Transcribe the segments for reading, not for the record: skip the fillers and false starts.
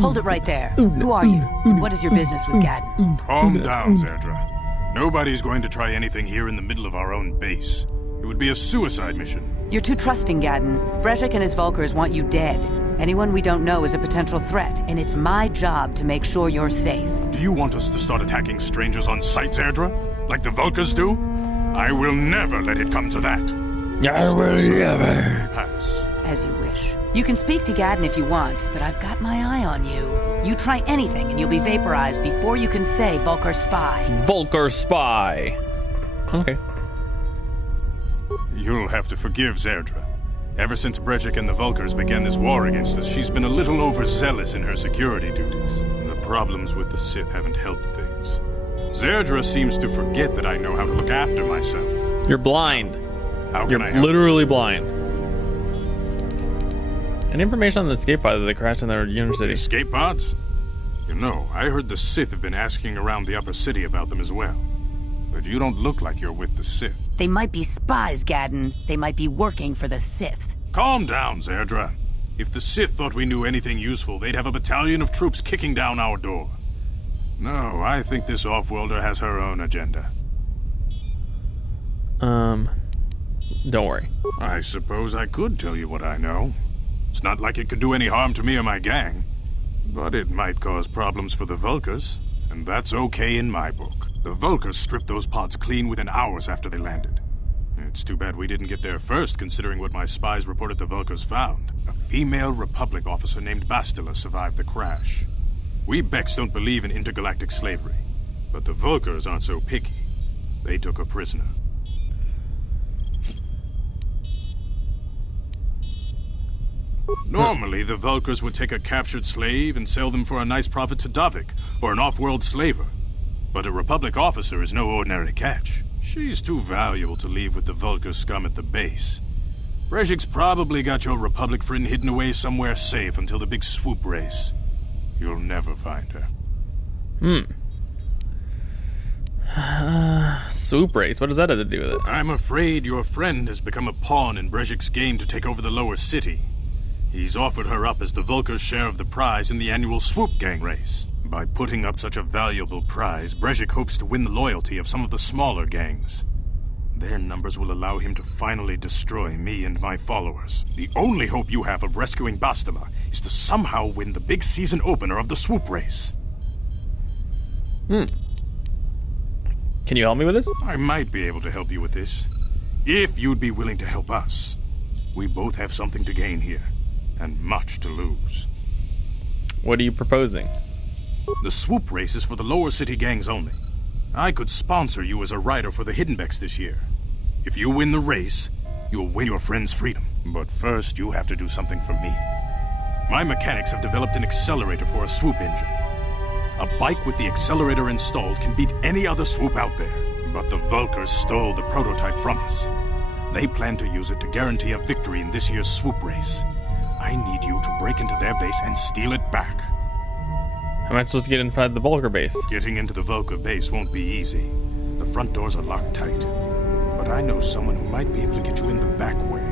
Hold it right there. Who are you? What is your business with Gadden? Calm down, Zerdra. Nobody's going to try anything here in the middle of our own base. It would be a suicide mission. You're too trusting, Gadden. Brejik and his Vulkars want you dead. Anyone we don't know is a potential threat, and it's my job to make sure you're safe. Do you want us to start attacking strangers on sight, Zerdra? Like the Vulkars do? I will never let it come to that. I will never. Pass. As you wish. You can speak to Gadden if you want, but I've got my eye on you. You try anything and you'll be vaporized before you can say Vulkar spy. Vulkar spy. Okay. You'll have to forgive Zerdra. Ever since Brejik and the Vulkars began this war against us, she's been a little overzealous in her security duties. The problems with the Sith haven't helped things. Zerdra seems to forget that I know how to look after myself. You're blind. How You're can I help? literally blind. Any information on the escape pod that crashed in the university? Escape pods? You know, I heard the Sith have been asking around the upper city about them as well. But you don't look like you're with the Sith. They might be spies, Gadden. They might be working for the Sith. Calm down, Zerdra. If the Sith thought we knew anything useful, they'd have a battalion of troops kicking down our door. No, I think this off-worlder has her own agenda. Don't worry. I suppose I could tell you what I know. It's not like it could do any harm to me or my gang. But it might cause problems for the Vulkars, and that's okay in my book. The Vulkars stripped those pods clean within hours after they landed. It's too bad we didn't get there first, considering what my spies reported the Vulkars found. A female Republic officer named Bastila survived the crash. We Beks don't believe in intergalactic slavery, but the Vulkars aren't so picky. They took her prisoner. Normally, the Vulkars would take a captured slave and sell them for a nice profit to Davik, or an off-world slaver. But a Republic officer is no ordinary catch. She's too valuable to leave with the Vulkar scum at the base. Brejik's probably got your Republic friend hidden away somewhere safe until the big swoop race. You'll never find her. Swoop race. What does that have to do with it? I'm afraid your friend has become a pawn in Brejik's game to take over the lower city. He's offered her up as the Vulkar's share of the prize in the annual Swoop Gang race. By putting up such a valuable prize, Brejik hopes to win the loyalty of some of the smaller gangs. Their numbers will allow him to finally destroy me and my followers. The only hope you have of rescuing Bastila is to somehow win the big season opener of the Swoop race. Can you help me with this? I might be able to help you with this, if you'd be willing to help us. We both have something to gain here, and much to lose. What are you proposing? The Swoop race is for the lower city gangs only. I could sponsor you as a rider for the Hidden Beks this year. If you win the race, you'll win your friend's freedom. But first, you have to do something for me. My mechanics have developed an accelerator for a swoop engine. A bike with the accelerator installed can beat any other swoop out there. But the Vulkars stole the prototype from us. They plan to use it to guarantee a victory in this year's swoop race. I need you to break into their base and steal it back. How am I supposed to get inside the Vulkar base? Getting into the Vulkar base won't be easy. The front doors are locked tight. But I know someone who might be able to get you in the back way.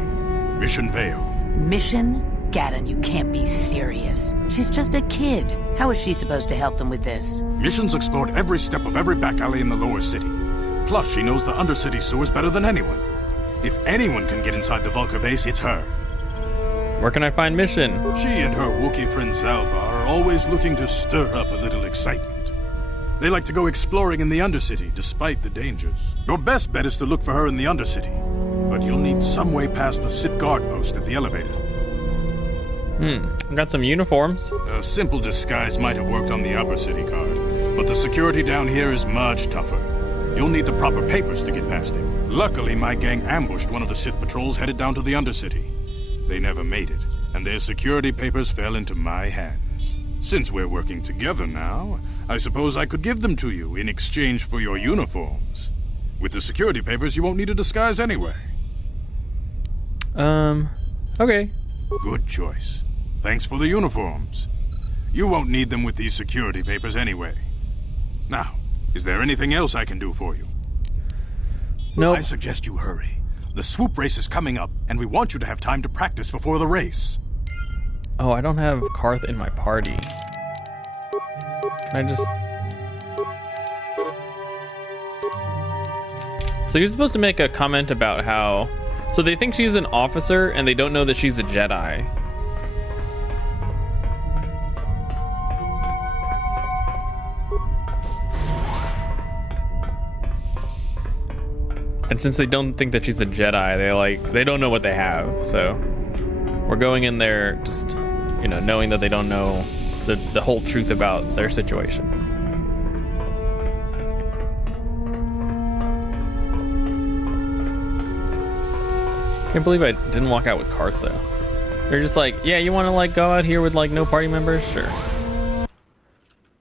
Mission Vale. Mission? Gadden, you can't be serious. She's just a kid. How is she supposed to help them with this? Mission's explored every step of every back alley in the lower city. Plus, she knows the undercity sewers better than anyone. If anyone can get inside the Vulkar base, it's her. Where can I find Mission? She and her Wookiee friend Zalbar are always looking to stir up a little excitement. They like to go exploring in the Undercity, despite the dangers. Your best bet is to look for her in the Undercity, but you'll need some way past the Sith guard post at the elevator. I got some uniforms. A simple disguise might have worked on the Upper City guard, but the security down here is much tougher. You'll need the proper papers to get past him. Luckily, my gang ambushed one of the Sith patrols headed down to the Undercity. They never made it, and their security papers fell into my hands. Since we're working together now, I suppose I could give them to you in exchange for your uniforms. With the security papers, you won't need a disguise anyway. Okay. Good choice. Thanks for the uniforms. You won't need them with these security papers anyway. Now, is there anything else I can do for you? Nope. I suggest you hurry. The swoop race is coming up, and we want you to have time to practice before the race. Oh, I don't have Karth in my party. Can I just... So you're supposed to make a comment about how... So they think she's an officer, and they don't know that she's a Jedi. And since they don't think that she's a Jedi, they don't know what they have. So we're going in there just, you know, knowing that they don't know the whole truth about their situation. Can't believe I didn't walk out with Karth though. They're just like, yeah, you want to like go out here with like no party members? Sure.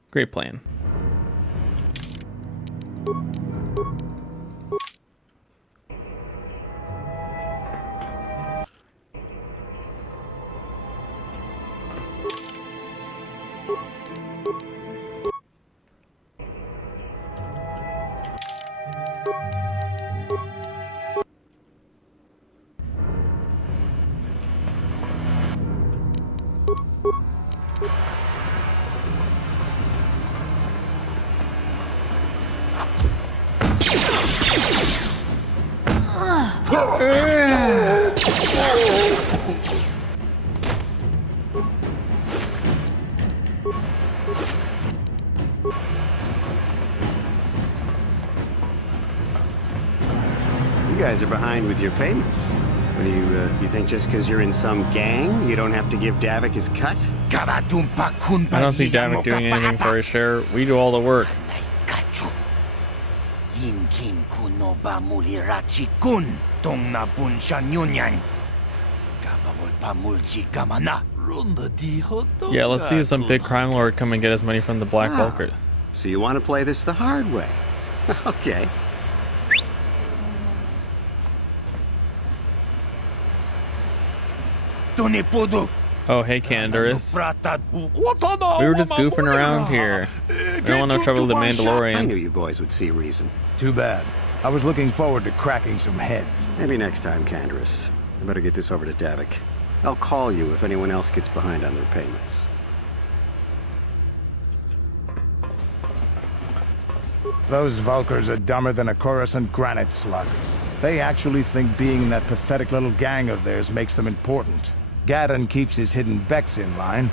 Great plan. You guys are behind with your payments. What do you think just because you're in some gang, you don't have to give Davik his cut? I don't see Davik doing anything for his share. We do all the work. Yeah, let's see some big crime lord come and get his money from the Black Vulcar. So you want to play this the hard way? Okay. Oh, hey, Canderous. We were just goofing around here. We don't want no trouble with the Mandalorian. I knew you boys would see reason. Too bad. I was looking forward to cracking some heads. Maybe next time, Canderous. I better get this over to Davik. I'll call you if anyone else gets behind on their payments. Those Vulkars are dumber than a Coruscant granite slug. They actually think being in that pathetic little gang of theirs makes them important. Gadon keeps his hidden Becks in line,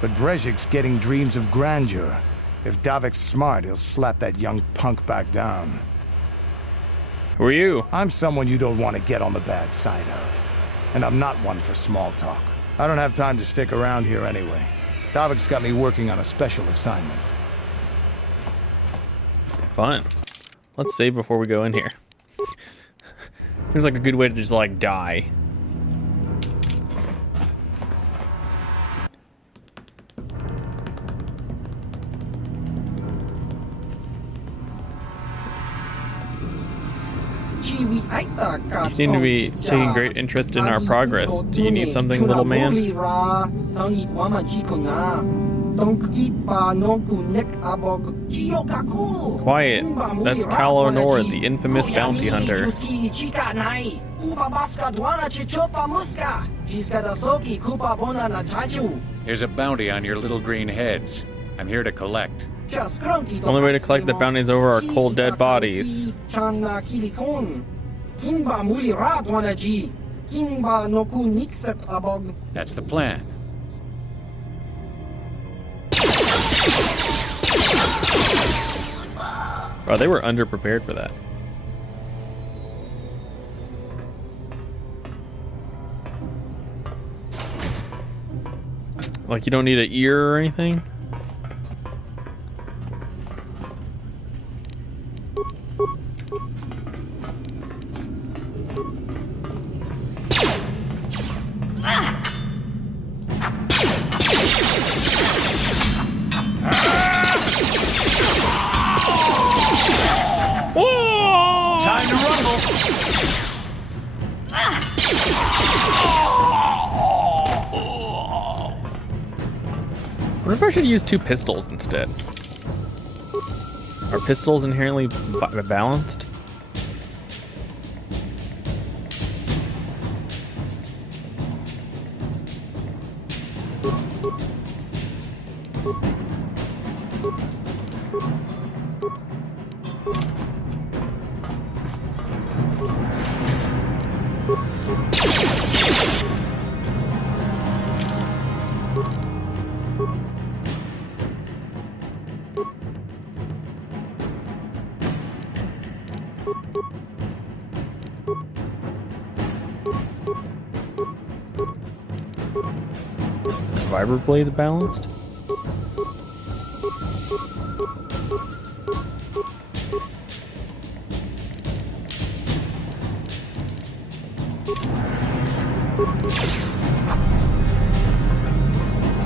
but Brezhik's getting dreams of grandeur. If Davik's smart, he'll slap that young punk back down. Who are you? I'm someone you don't want to get on the bad side of. And I'm not one for small talk. I don't have time to stick around here anyway. Davik's got me working on a special assignment. Fun. Let's save before we go in here. Seems like a good way to just like die. You seem to be taking great interest in our progress. Do you need something, little man? Quiet. That's Cal Nor, the infamous bounty hunter. Here's a bounty on your little green heads. I'm here to collect. The only way to collect the bounties over our cold dead bodies. That's the plan. Bro, they were underprepared for that. Like you don't need an ear or anything? I wonder if I should use 2 pistols instead. Are pistols inherently balanced? Vibra blades balanced?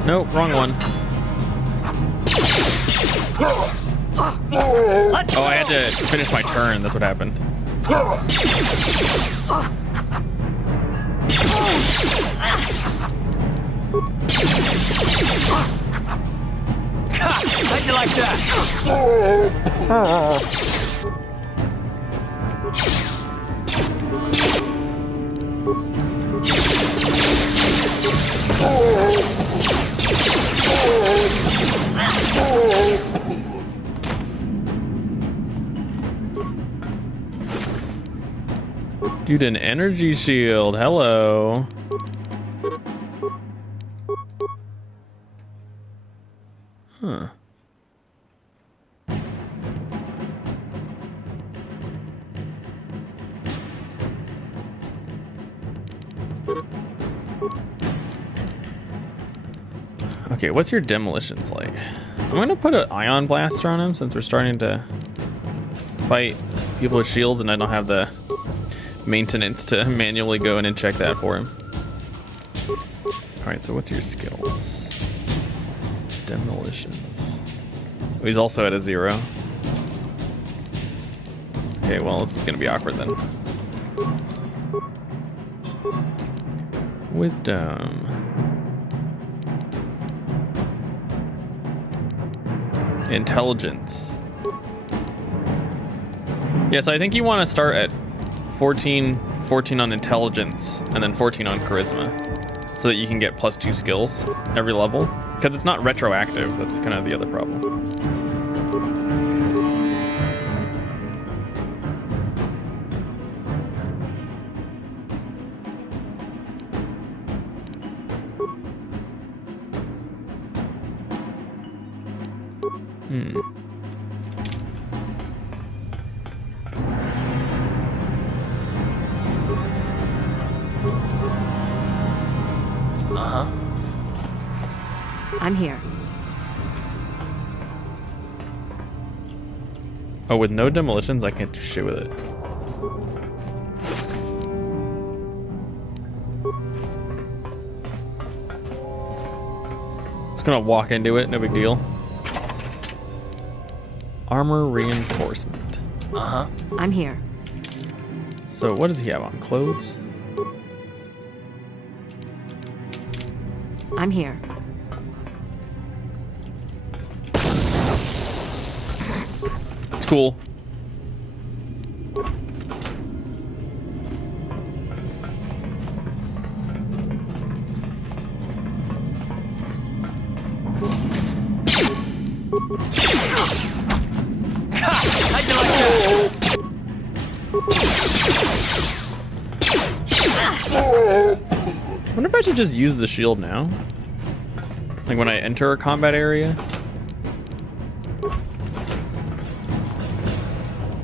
Nope, wrong one. Oh, I had to finish my turn, that's what happened. How'd you like that? Dude, an energy shield. Hello. Huh. Okay, what's your demolitions like? I'm gonna put an ion blaster on him since we're starting to fight people with shields and I don't have the maintenance to manually go in and check that for him. Alright, so what's your skills? Demolitions. Oh, he's also at a 0. Okay, well, this is gonna be awkward then. Wisdom. Intelligence. Yeah, so I think you want to start at 14 on intelligence, and then 14 on charisma, so that you can get +2 skills every level. Because it's not retroactive, that's kind of the other problem. I'm here. Oh, with no demolitions, I can't do shit with it. Just gonna walk into it, no big deal. Armor reinforcement. I'm here. So what does he have on? Clothes? I'm here. It's cool. How'd you like that? I wonder if I should just use the shield now. Like when I enter a combat area.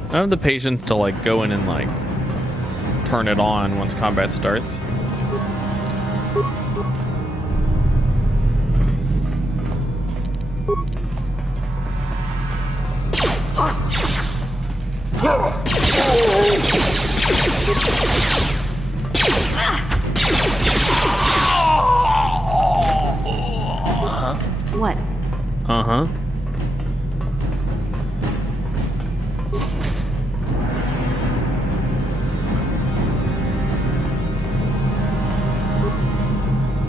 I don't have the patience to like go in and like turn it on once combat starts. What? Uh-huh.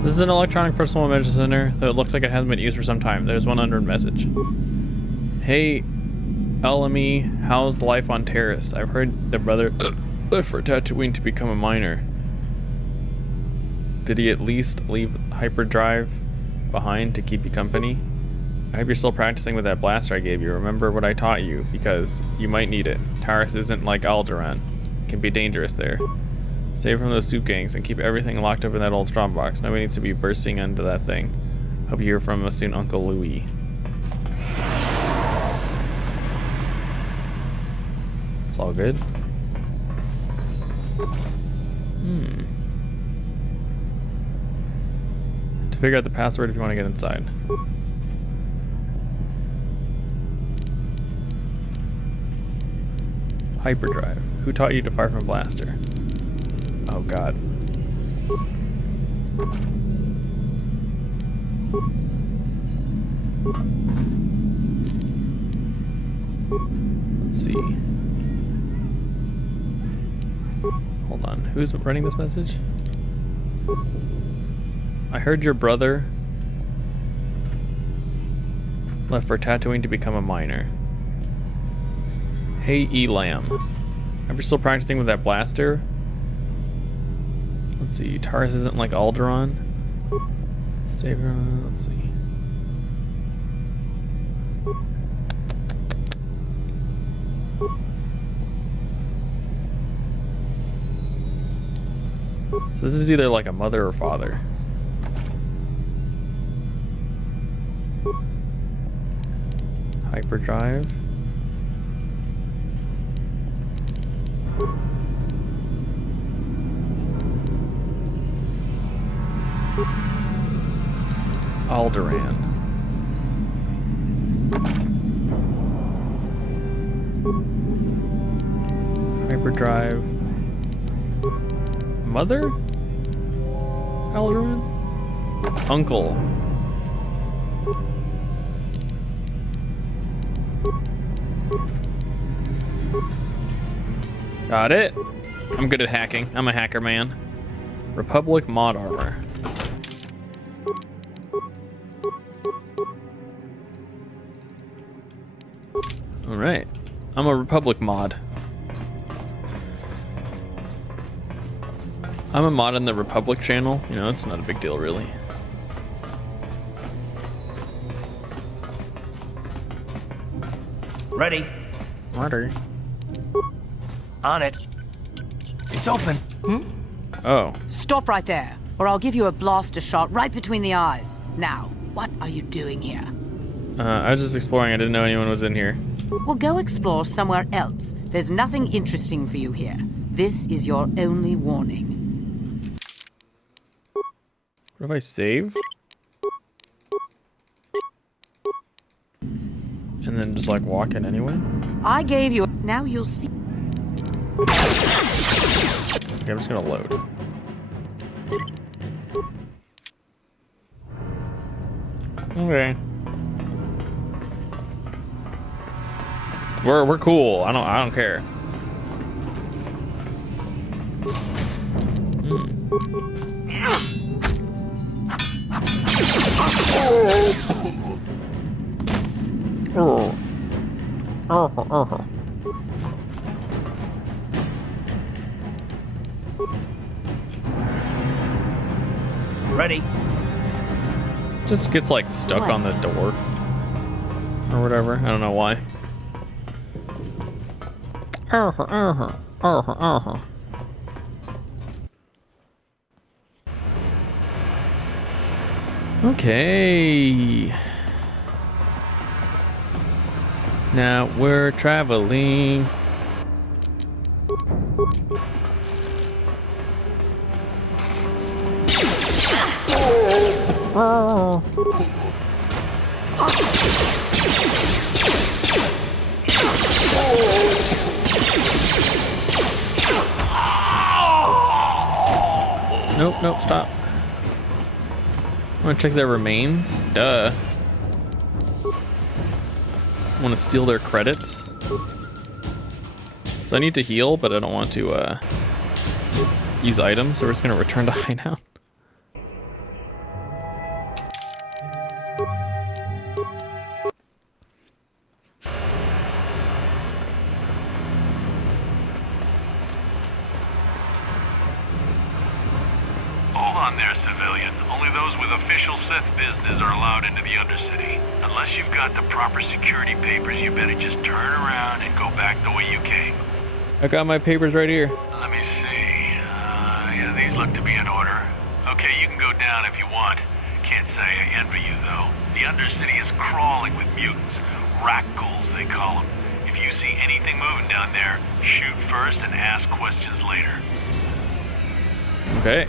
This is an electronic personal image center, though it looks like it hasn't been used for some time. There's one unknown message. Hey, LME, how's life on Terrace? I've heard the brother left for Tatooine to become a miner. Did he at least leave hyperdrive behind to keep you company? I hope you're still practicing with that blaster I gave you. Remember what I taught you, because you might need it. Taris isn't like Alderaan. It can be dangerous there. Stay from those soup gangs and keep everything locked up in that old strongbox. Nobody needs to be bursting into that thing. Hope you hear from us soon, Uncle Louie. It's all good. To figure out the password if you want to get inside. Hyperdrive. Who taught you to fire from a blaster? Oh god. Let's see. Hold on. Who's running this message? I heard your brother left for Tatooine to become a miner. Hey, Elam. Are you still practicing with that blaster? Let's see. Taurus isn't like Alderaan. Stay. Let's see. So this is either like a mother or father. Hyperdrive. Alderaan. Hyperdrive. Mother? Alderaan? Uncle. Got it. I'm good at hacking. I'm a hacker man. Republic mod armor. Alright. I'm a Republic mod. I'm a mod in the Republic channel. You know, it's not a big deal, really. Ready. Ready. On it. It's open. Oh. Stop right there, or I'll give you a blaster shot right between the eyes. Now, what are you doing here? I was just exploring. I didn't know anyone was in here. Well, go explore somewhere else. There's nothing interesting for you here. This is your only warning. What if I save? And then just like walk in anyway? I gave you... Now you'll see... Okay, I'm just gonna load. Okay. We're cool. I don't care. Ready. Just gets like stuck on the door or whatever. I don't know why. Okay. Now we're traveling. Nope, stop. I want to check their remains. Duh. I want to steal their credits. So I need to heal, but I don't want to use items, so we're just going to return to hideout. Hold on there, civilian. Only those with official Sith business are allowed into the Undercity. Unless you've got the proper security papers, you better just turn around and go back the way you came. I got my papers right here. Let me see. look to be in order. Okay, you can go down if you want. Can't say I envy you, though. The Undercity is crawling with mutants. Rat-ghouls, they call them. If you see anything moving down there, shoot first and ask questions later. Okay.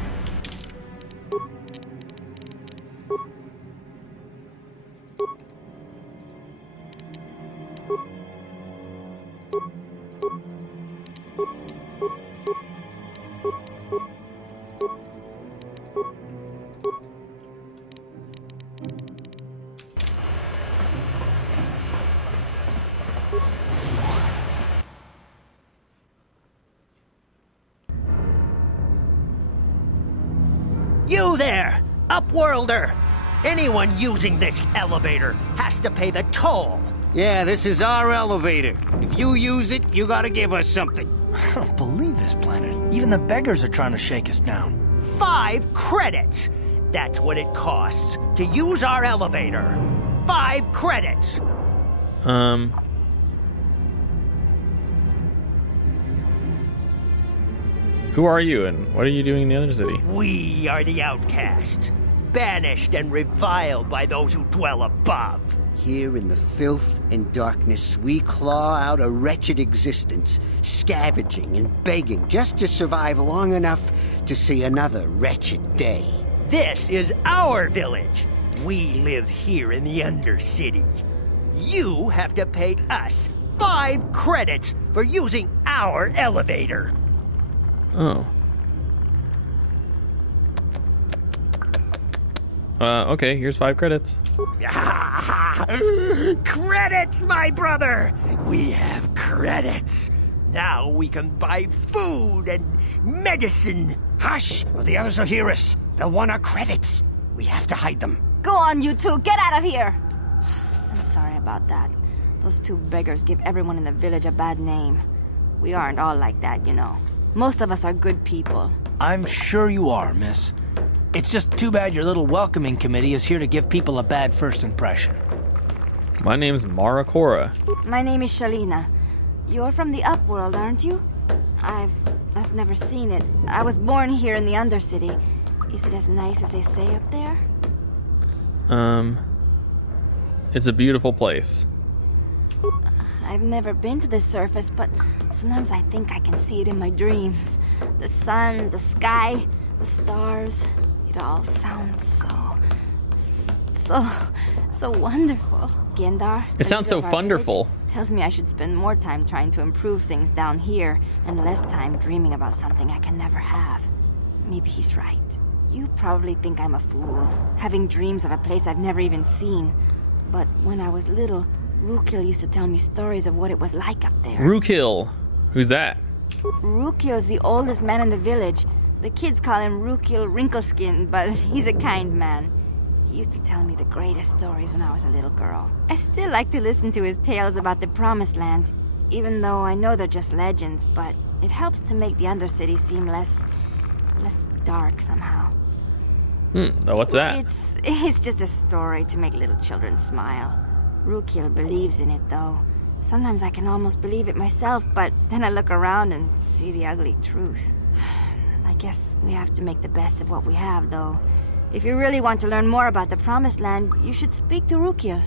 You there, Upworlder! Anyone using this elevator has to pay the toll. Yeah, this is our elevator. If you use it, you gotta give us something. I don't believe this planet. Even the beggars are trying to shake us down. 5 credits! That's what it costs to use our elevator. 5 credits! Who are you and what are you doing in the other city? We are the outcasts, banished and reviled by those who dwell above. Here in the filth and darkness, we claw out a wretched existence, scavenging and begging just to survive long enough to see another wretched day. This is our village. We live here in the Undercity. You have to pay us 5 credits for using our elevator. Oh. Okay, here's 5 credits. Credits, my brother! We have credits. Now we can buy food and medicine. Hush, or the others will hear us. They'll want our credits. We have to hide them. Go on, you two. Get out of here. I'm sorry about that. Those 2 beggars give everyone in the village a bad name. We aren't all like that, you know. Most of us are good people. I'm sure you are, miss. It's just too bad your little welcoming committee is here to give people a bad first impression. My name's Mara Cora. My name is Shalina. You're from the Upworld, aren't you? I've never seen it. I was born here in the Undercity. Is it as nice as they say up there? It's a beautiful place. I've never been to the surface, but sometimes I think I can see it in my dreams. The sun, the sky, the stars. It all sounds so wonderful. Gendar. It sounds so wonderful. Tells me I should spend more time trying to improve things down here and less time dreaming about something I can never have. Maybe he's right. You probably think I'm a fool, having dreams of a place I've never even seen. But when I was little, Rukil used to tell me stories of what it was like up there. Rukil? Who's that? Rukil's the oldest man in the village. The kids call him Rukil Wrinkleskin, but he's a kind man. He used to tell me the greatest stories when I was a little girl. I still like to listen to his tales about the Promised Land, even though I know they're just legends, but it helps to make the Undercity seem less dark somehow. What's that? It's just a story to make little children smile. Rukil believes in it, though. Sometimes I can almost believe it myself, but then I look around and see the ugly truth. I guess we have to make the best of what we have, though. If you really want to learn more about the Promised Land, you should speak to Rukil.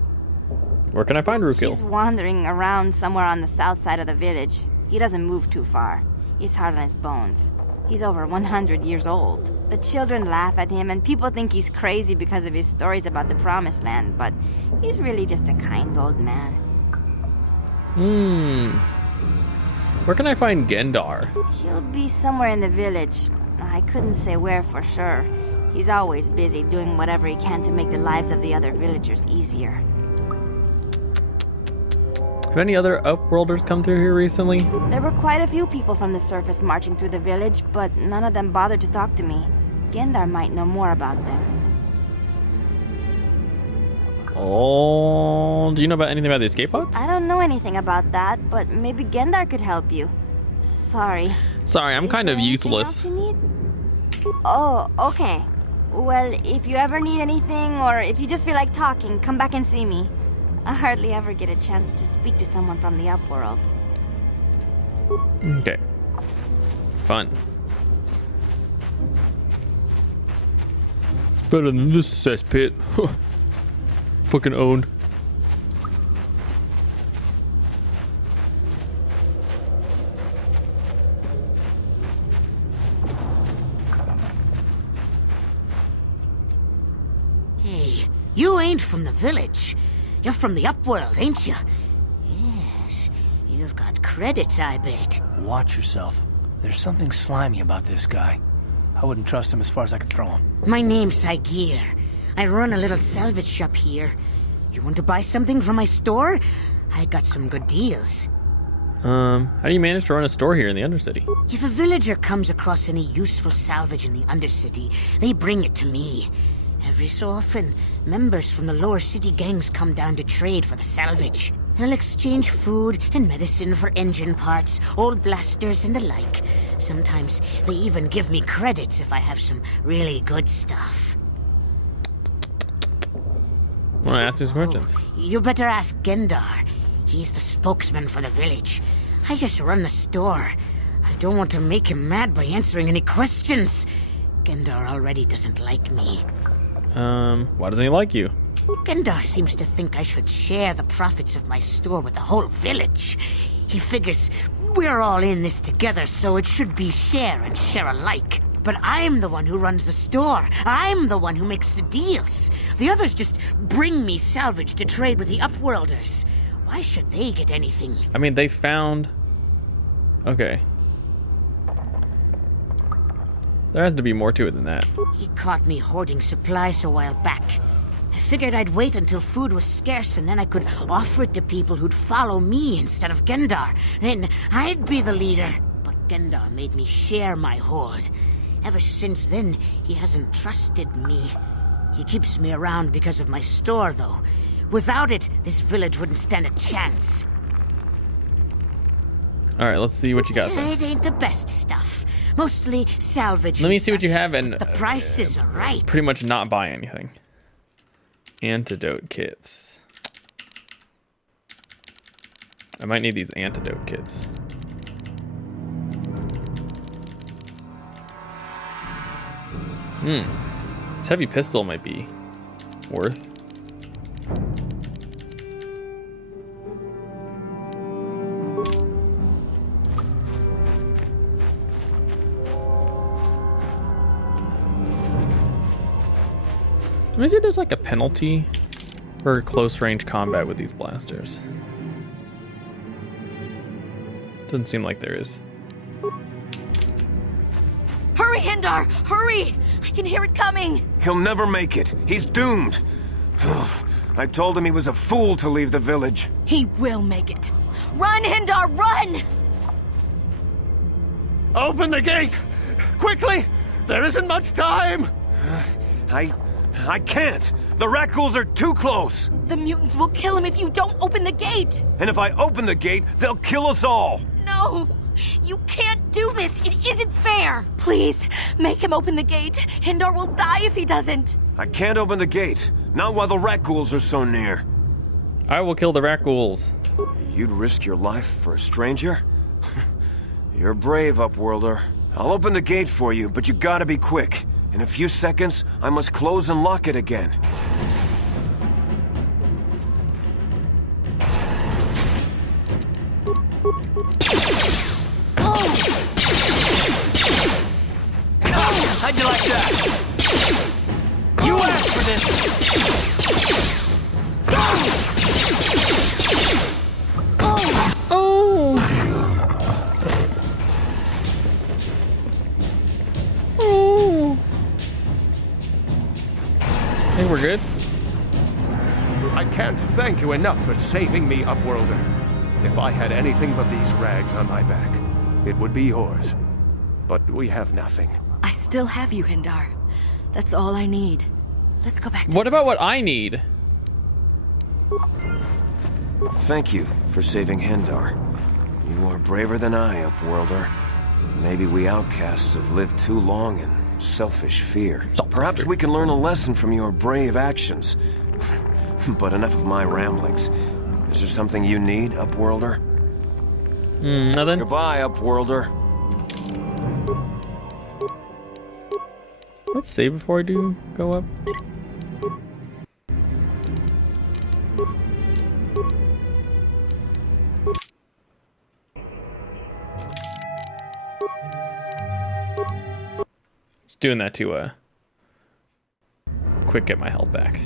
Where can I find Rukil? He's wandering around somewhere on the south side of the village. He doesn't move too far. He's hard on his bones. He's over 100 years old. The children laugh at him, and people think he's crazy because of his stories about the Promised Land, but he's really just a kind old man. Where can I find Gendar? He'll be somewhere in the village. I couldn't say where for sure. He's always busy doing whatever he can to make the lives of the other villagers easier. Have any other Upworlders come through here recently? There were quite a few people from the surface marching through the village, but none of them bothered to talk to me. Gendar might know more about them. Oh, do you know about anything about the escape pods? I don't know anything about that, but maybe Gendar could help you. Sorry. Sorry, I'm kind Is of there anything useless. else you need? Oh, okay. Well, if you ever need anything, or if you just feel like talking, come back and see me. I hardly ever get a chance to speak to someone from the Upworld. Okay. Fun. Better than this cesspit. Fucking owned. Hey, you ain't from the village. You're from the Upworld, ain't you? Yes, you've got credits, I bet. Watch yourself. There's something slimy about this guy. I wouldn't trust him as far as I could throw him. My name's Saigir. I run a little salvage shop here. You want to buy something from my store? I got some good deals. How do you manage to run a store here in the Undercity? If a villager comes across any useful salvage in the Undercity, they bring it to me. Every so often, members from the lower city gangs come down to trade for the salvage. They'll exchange food and medicine for engine parts, old blasters, and the like. Sometimes they even give me credits if I have some really good stuff. I want to ask these merchants. You better ask Gendar. He's the spokesman for the village. I just run the store. I don't want to make him mad by answering any questions. Gendar already doesn't like me. Why doesn't he like you? Gendar seems to think I should share the profits of my store with the whole village. He figures we're all in this together, so it should be share and share alike. But I'm the one who runs the store. I'm the one who makes the deals. The others just bring me salvage to trade with the Upworlders. Why should they get anything? I mean, they found... Okay. There has to be more to it than that. He caught me hoarding supplies a while back. I figured I'd wait until food was scarce and then I could offer it to people who'd follow me instead of Gendar. Then I'd be the leader. But Gendar made me share my hoard. Ever since then, he hasn't trusted me. He keeps me around because of my store, though. Without it, this village wouldn't stand a chance. Alright, let's see what you got then. It ain't the best stuff. Mostly salvage. Let me and see what you such, have and but the prices are right. pretty much not buy anything. Antidote kits. I might need these antidote kits. This heavy pistol might be worth. Let me see if there's like a penalty for close range combat with these blasters. Doesn't seem like there is. Hurry, Hendar! Hurry! I can hear it coming! He'll never make it. He's doomed. I told him he was a fool to leave the village. He will make it. Run, Hendar, run! Open the gate! Quickly! There isn't much time! I can't! The Rakghouls are too close! The mutants will kill him if you don't open the gate! And if I open the gate, they'll kill us all! No! You can't do this! It isn't fair! Please, make him open the gate. Hendar will die if he doesn't. I can't open the gate. Not while the Rakghouls are so near. I will kill the Rakghouls. You'd risk your life for a stranger? You're brave, Upworlder. I'll open the gate for you, but you gotta be quick. In a few seconds, I must close and lock it again. How'd you like that? You asked for this! I think we're good. I can't thank you enough for saving me, Upworlder. If I had anything but these rags on my back, it would be yours. But we have nothing. I still have you, Hendar. That's all I need. Let's go back to... What about what I need? Thank you for saving Hendar. You are braver than I, Upworlder. Maybe we outcasts have lived too long in selfish fear. Perhaps we can learn a lesson from your brave actions. But enough of my ramblings. Is there something you need, Upworlder? Nothing. Goodbye, Upworlder. Let's save before I do go up. Just doing that to quick get my health back.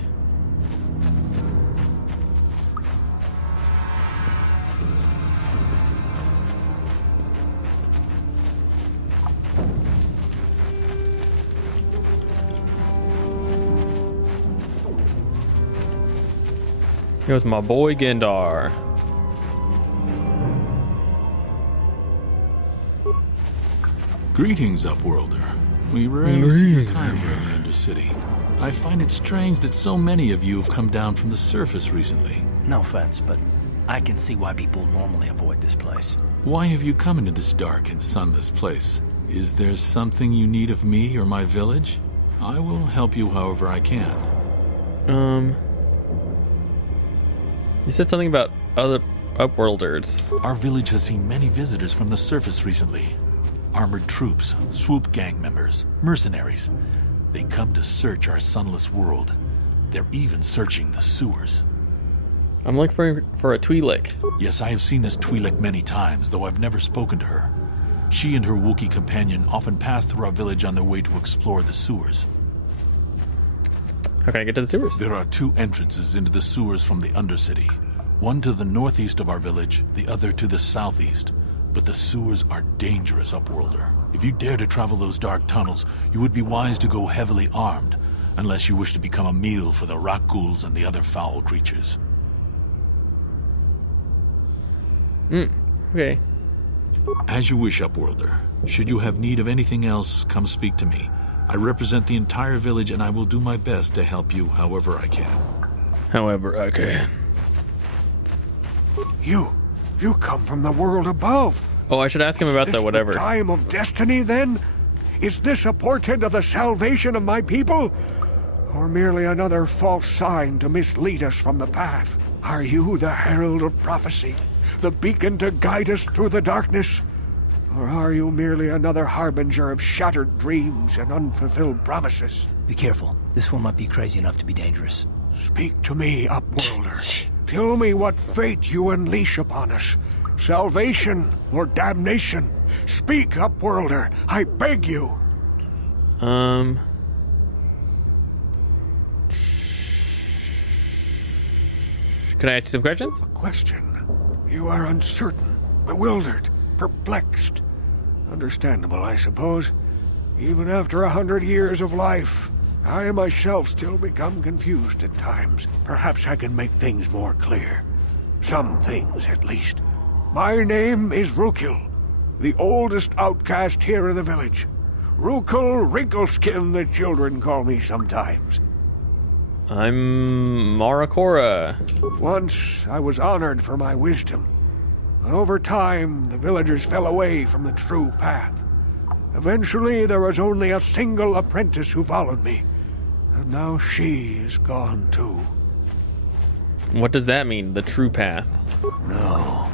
Here's my boy Gendar. Greetings, Upworlder. We rarely see your kind here in the Undercity. I find it strange that so many of you have come down from the surface recently. No offense, but I can see why people normally avoid this place. Why have you come into this dark and sunless place? Is there something you need of me or my village? I will help you however I can. You said something about other Upworlders. Our village has seen many visitors from the surface recently. Armored troops, swoop gang members, mercenaries. They come to search our sunless world. They're even searching the sewers. I'm looking for a Twi'lek. Yes, I have seen this Twi'lek many times, though I've never spoken to her. She and her Wookiee companion often pass through our village on their way to explore the sewers. How can I get to the sewers? There are two entrances into the sewers from the Undercity. One to the northeast of our village, the other to the southeast. But the sewers are dangerous, Upworlder. If you dare to travel those dark tunnels, you would be wise to go heavily armed, unless you wish to become a meal for the Rakghouls and the other foul creatures. Okay. As you wish, Upworlder. Should you have need of anything else, come speak to me. I represent the entire village, and I will do my best to help you however I can. However I can. You come from the world above. Oh, I should ask him about the whatever. The time of destiny, then? Is this a portent of the salvation of my people? Or merely another false sign to mislead us from the path? Are you the herald of prophecy? The beacon to guide us through the darkness? Or are you merely another harbinger of shattered dreams and unfulfilled promises? Be careful. This one might be crazy enough to be dangerous. Speak to me, Upworlder. Tell me what fate you unleash upon us. Salvation or damnation? Speak, Upworlder. I beg you. Can I ask you some questions? A question. You are uncertain, bewildered, perplexed. Understandable, I suppose. Even after 100 years of life, I myself still become confused at times. Perhaps I can make things more clear. Some things, at least. My name is Rukil, the oldest outcast here in the village. Rukil Wrinkleskin, the children call me sometimes. I'm Marakora. Once I was honored for my wisdom, but over time the villagers fell away from the true path. Eventually there was only a single apprentice who followed me, and now she is gone too. What does that mean, the true path? No,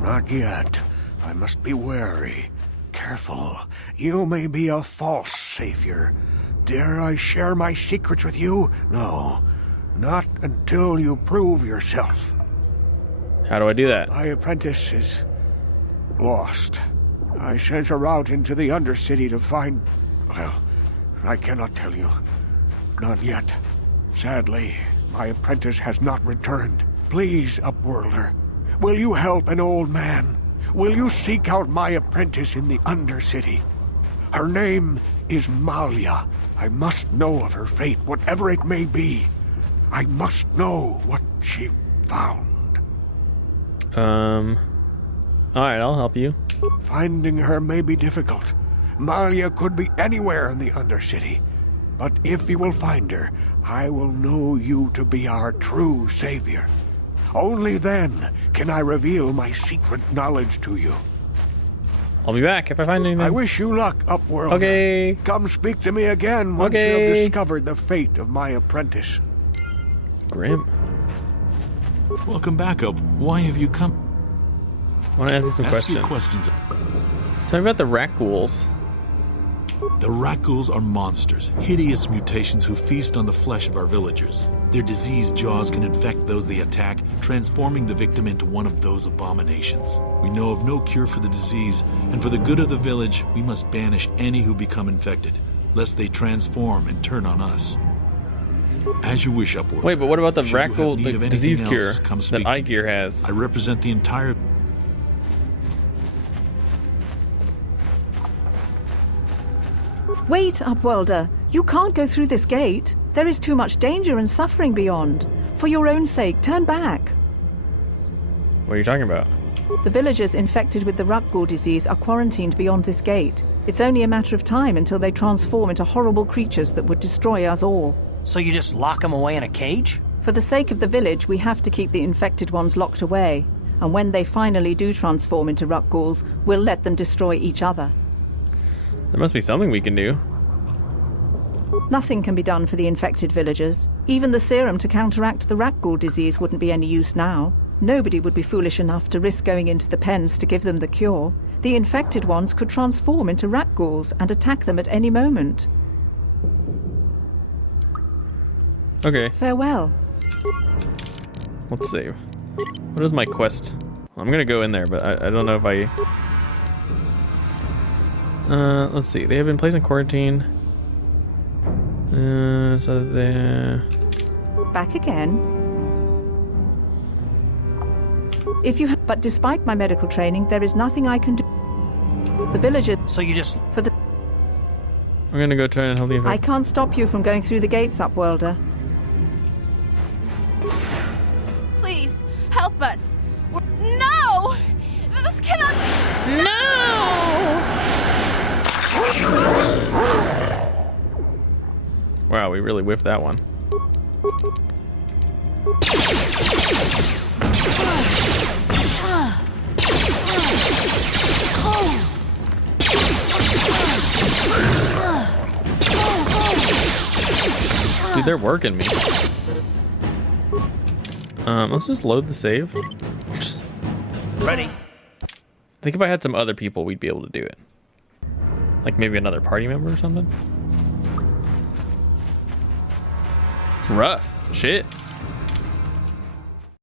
not yet. I must be wary, careful. You may be a false savior. Dare I share my secrets with you? No, not until you prove yourself. How do I do that? My apprentice is lost. I sent her out into the Undercity to find... Well, I cannot tell you. Not yet. Sadly, my apprentice has not returned. Please, Upworlder, will you help an old man? Will you seek out my apprentice in the Undercity? Her name is Malia. I must know of her fate, whatever it may be. I must know what she found. Alright, I'll help you. Finding her may be difficult. Malia could be anywhere in the Undercity. But if you will find her, I will know you to be our true savior. Only then can I reveal my secret knowledge to you. I'll be back if I find anything. I wish you luck, Upworlder. Okay. Come speak to me again once you have discovered the fate of my apprentice. Grim. Welcome back, Up. Why have you come? I want to ask you some questions. Your questions. Tell me about the Rakghouls. The rat ghouls are monsters, hideous mutations who feast on the flesh of our villagers. Their diseased jaws can infect those they attack, transforming the victim into one of those abominations. We know of no cure for the disease, and for the good of the village, we must banish any who become infected, lest they transform and turn on us. As you wish, Upworld. Wait, but what about the Should you rat have ghoul need of anything disease else, cure come that speak to me. iGear has? I represent the entire... Wait, Upworlder. You can't go through this gate. There is too much danger and suffering beyond. For your own sake, turn back. What are you talking about? The villagers infected with the Rukgul disease are quarantined beyond this gate. It's only a matter of time until they transform into horrible creatures that would destroy us all. So you just lock them away in a cage? For the sake of the village, we have to keep the infected ones locked away. And when they finally do transform into Rukguls, we'll let them destroy each other. There must be something we can do. Nothing can be done for the infected villagers. Even the serum to counteract the Rukgul disease wouldn't be any use now. Nobody would be foolish enough to risk going into the pens to give them the cure. The infected ones could transform into Rukguls and attack them at any moment. Okay. Farewell. Let's see. What is my quest? I'm gonna go in there, but I don't know if I... let's see. They have been placed in quarantine. So they... Back again. If you but despite my medical training, there is nothing I can do. The villagers... So you just... For the... I'm gonna go try and help you. I can't stop you from going through the gates, Upworlder. Please, help us. No! This cannot... Wow, we really whiffed that one. Dude, they're working me. Let's just load the save. Ready. I think if I had some other people, we'd be able to do it. Like maybe another party member or something. It's rough. Shit.